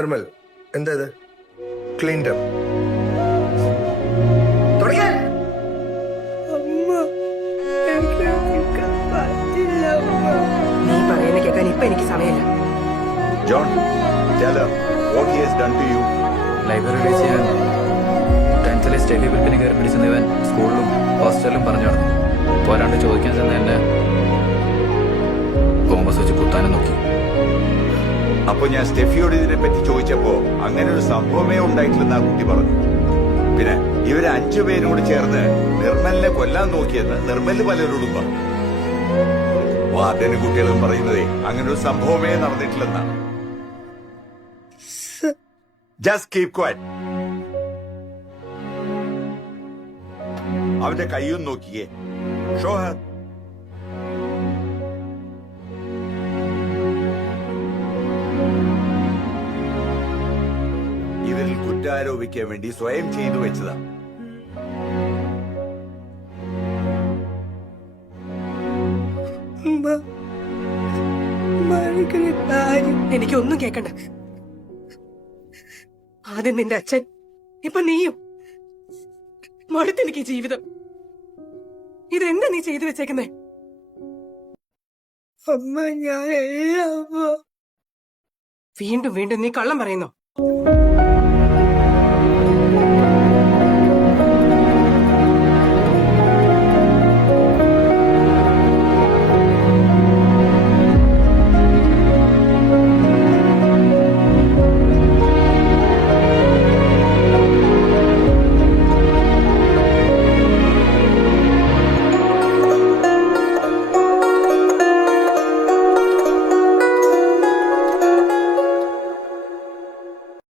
നിർമ്മൽ എന്താ ഇത് clean up നീ പറയുന്ന കേൾക്കാൻ ഇപ്പൊ എനിക്ക് സമയമില്ല. John, tell her what he has done to you. Library reach ചെയ്യാൻ 10th സ്റ്റേറ്റ് വിൽപ്പിന് കയറി പിടിച്ചെന്ന് ഇവൻ സ്കൂളിലും ഹോസ്റ്റലിലും പറഞ്ഞു നടന്നു. പോരാണ്ട് ചോദിക്കാൻ ചെന്ന എന്നെ കോമ്പസ് വെച്ച് കുത്താനും നോക്കി. അപ്പൊ ഞാൻ സ്റ്റെഫിയോട് ഇതിനെ പറ്റി ചോദിച്ചപ്പോ അങ്ങനെ ഒരു സംഭവമേ ഉണ്ടായിട്ടില്ലെന്ന് ആ കുട്ടി പറഞ്ഞു. പിന്നെ ഇവര് 5 പേരും കൂടി ചേർന്ന് നിർമ്മലിനെ കൊല്ലാൻ നോക്കിയെന്ന് നിർമ്മല് പലരോടും പറഞ്ഞു. വാർഡനും കുട്ടികളും പറയുന്നതേ അങ്ങനെ ഒരു സംഭവമേ നടന്നിട്ടില്ലെന്നാണ്. Just keep quiet. അവന്റെ കൈയൊന്ന് നോക്കിയേ. ഷോ ഹർ. ഇവരിൽ കുറ്റാരോപിക്കാൻ വേണ്ടി സ്വയം ചെയ്തു വെച്ചതാണ്. എനിക്കൊന്നും കേക്കണ്ട. ആദ്യം നിന്റെ അച്ഛൻ, ഇപ്പൊ നീയും. മടുത്തെനിക്ക് ജീവിതം. ഇതെന്താ നീ ചെയ്തു വെച്ചേക്കുന്നേ? അമ്മ ഞാൻ വീണ്ടും വീണ്ടും നീ കള്ളം പറയുന്നോ?